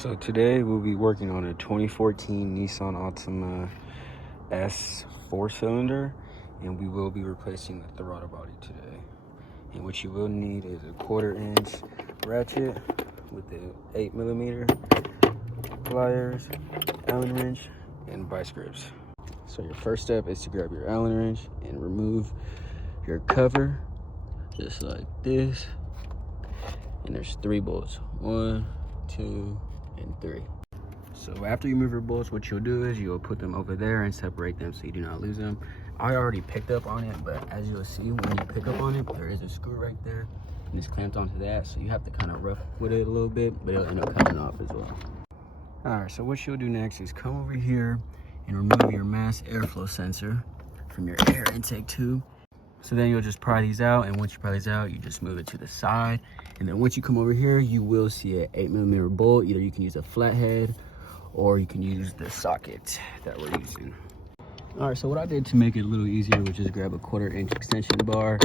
So today we'll be working on a 2014 Nissan Altima S 4-cylinder, and we will be replacing the throttle body today. And what you will need is a 1/4-inch ratchet with the 8mm pliers, Allen wrench, and vice grips. So your first step is to grab your Allen wrench and remove your cover, just like this. And there's 3 bolts, 1, 2, and 3. So after you move your bolts, what you'll do is you'll put them over there and separate them so you do not lose them. I already picked up on it, but as you'll see when you pick up on it, there is a screw right there and it's clamped onto that, so you have to kind of rough with it a little bit, but it'll end up coming off as well. All right, so what you'll do next is come over here and remove your mass airflow sensor from your air intake tube. So then you'll just pry these out, and once you pry these out, you just move it to the side. And then once you come over here, you will see an 8mm bolt. Either you can use a flathead or you can use the socket that we're using. All right, so what I did to make it a little easier was just grab a 1/4-inch extension bar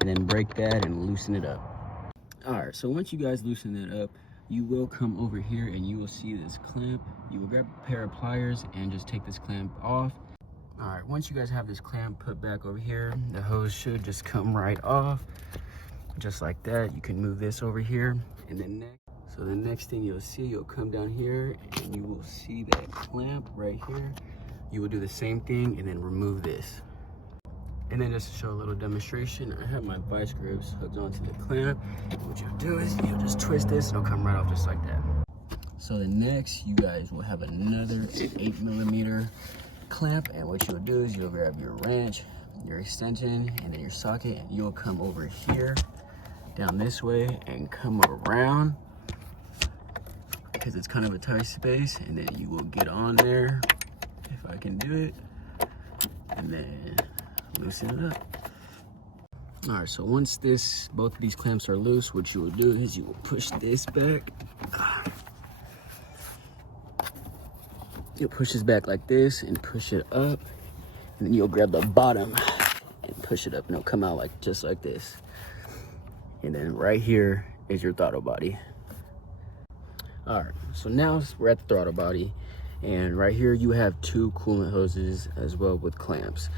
and then break that and loosen it up. All right, so once you guys loosen that up, you will come over here and you will see this clamp. You will grab a pair of pliers and just take this clamp off. All right, once you guys have this clamp put back over here, the hose should just come right off, just like that. You can move this over here, and then so the next thing you'll see, you'll come down here and you will see that clamp right here. You will do the same thing and then remove this. And then just to show a little demonstration, I have my vice grips hooked onto the clamp. What you'll do is you'll just twist this and it'll come right off just like that. So the next, you guys will have another 8mm clamp, and what you'll do is you'll grab your wrench, your extension, and then your socket, and you'll come over here down this way and come around because it's kind of a tight space, and then you will get on there if I can do it, and then loosen it up. All right, so once both of these clamps are loose, what you will do is you will push this back. You'll push this back like this and push it up, and then you'll grab the bottom and push it up, and it'll come out just like this. And then right here is your throttle body. All right, so now we're at the throttle body, and right here you have 2 coolant hoses as well with clamps.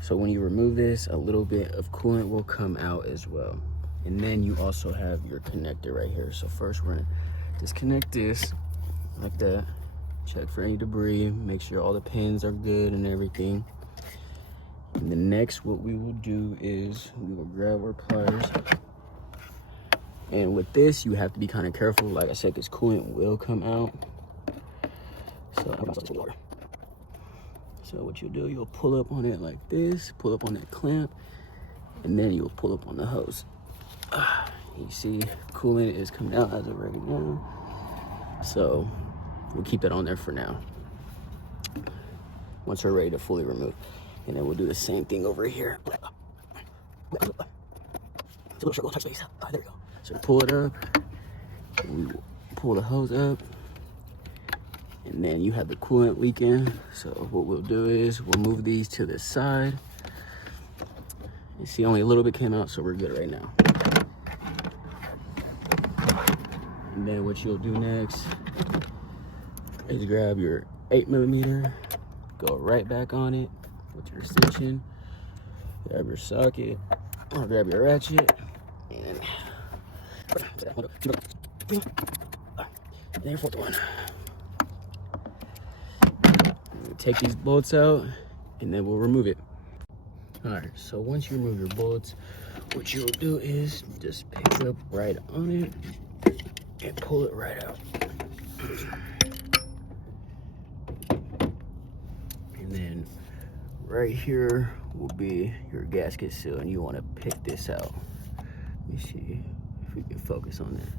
So when you remove this, a little bit of coolant will come out as well. And then you also have your connector right here. So first we're gonna disconnect this like that. Check for any debris, make sure all the pins are good and everything. And then next, what we will do is we will grab our pliers. And with this, you have to be kind of careful. Like I said, this coolant will come out. So what you'll do, you'll pull up on it like this, pull up on that clamp, and then you'll pull up on the hose. You see, coolant is coming out as of right now. So we'll keep that on there for now once we're ready to fully remove. And then we'll do the same thing over here. It's a little short, touch space. There we go. So pull it up, and we will pull the hose up, and then you have the coolant leaking. So what we'll do is we'll move these to the side. You see only a little bit came out, so we're good right now. And then what you'll do next is grab your 8mm, go right back on it with your extension, grab your socket, or grab your ratchet, and your 4th one. Take these bolts out, and then we'll remove it. All right, so once you remove your bolts, what you'll do is just pick up right on it and pull it right out. And then right here will be your gasket seal, and you want to pick this out. Let me see if we can focus on that.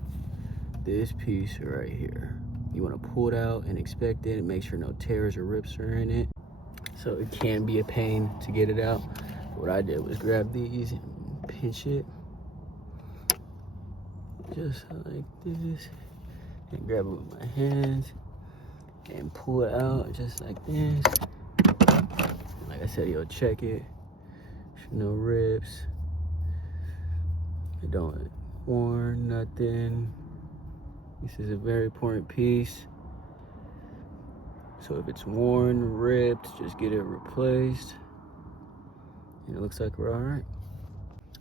This piece right here. You want to pull it out and inspect it and make sure no tears or rips are in it. So it can be a pain to get it out. What I did was grab these and pinch it just like this, and grab it with my hands and pull it out just like this. Like I said, you'll check it. No rips. It don't worn, nothing. This is a very important piece. So if it's worn, ripped, just get it replaced. And it looks like we're all right.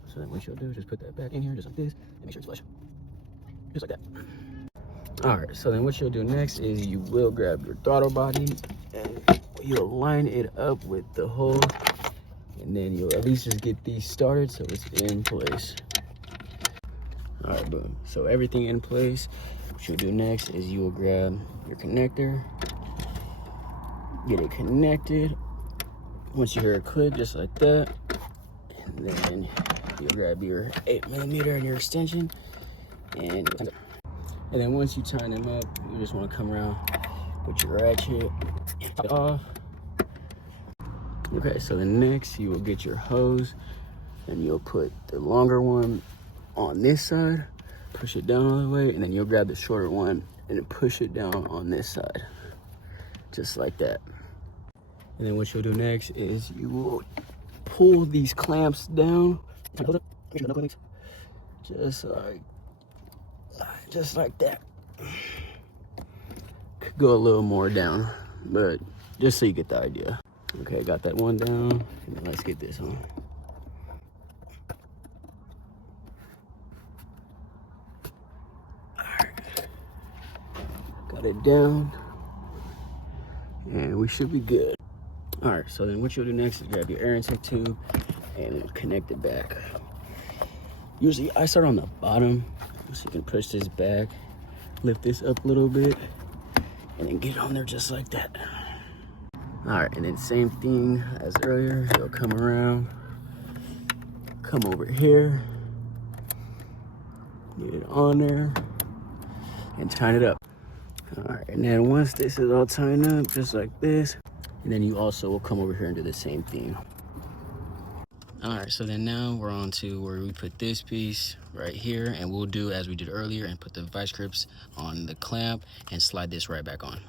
So then what you'll do is just put that back in here just like this and make sure it's flush. Just like that. All right, so then what you'll do next is you will grab your throttle body and you'll line it up with the hole, and then you'll at least just get these started so it's in place. All right, boom. So everything in place. What you'll do next is you will grab your connector, get it connected. Once you hear a click, just like that, and then you'll grab your 8mm and your extension, and then once you tighten them up, you just want to come around, put your ratchet, top it off. Okay, so then next you will get your hose, and you'll put the longer one on this side, push it down all the way, and then you'll grab the shorter one and then push it down on this side, just like that. And then what you'll do next is you will pull these clamps down, just like that. Could go a little more down, but just so you get the idea. Okay, got that one down, and then let's get this on. Alright. Got it down, and we should be good. Alright, so then what you'll do next is grab your air intake tube and then connect it back. Usually I start on the bottom, so you can push this back, lift this up a little bit, and then get it on there just like that. All right, and then same thing as earlier, you'll come around, come over here, get it on there, and tighten it up. All right, and then once this is all tightened up, just like this, and then you also will come over here and do the same thing. All right, so then now we're on to where we put this piece right here, and we'll do as we did earlier and put the vice grips on the clamp and slide this right back on.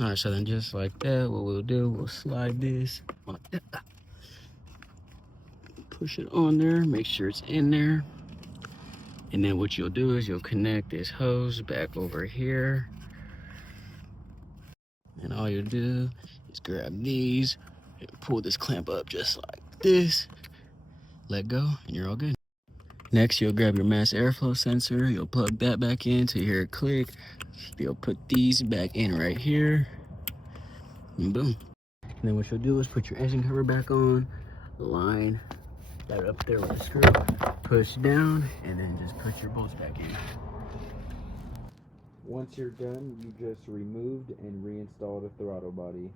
All right, so then just like that, what we'll do, we'll slide this on like that. Push it on there, make sure it's in there. And then what you'll do is you'll connect this hose back over here. And all you'll do is grab these and pull this clamp up just like this. Let go, and you're all good. Next, you'll grab your mass airflow sensor. You'll plug that back in till you hear it click. You'll put these back in right here. And boom. And then what you'll do is put your engine cover back on, line that up there with a screw, push down, and then just put your bolts back in. Once you're done, you just removed and reinstalled the throttle body.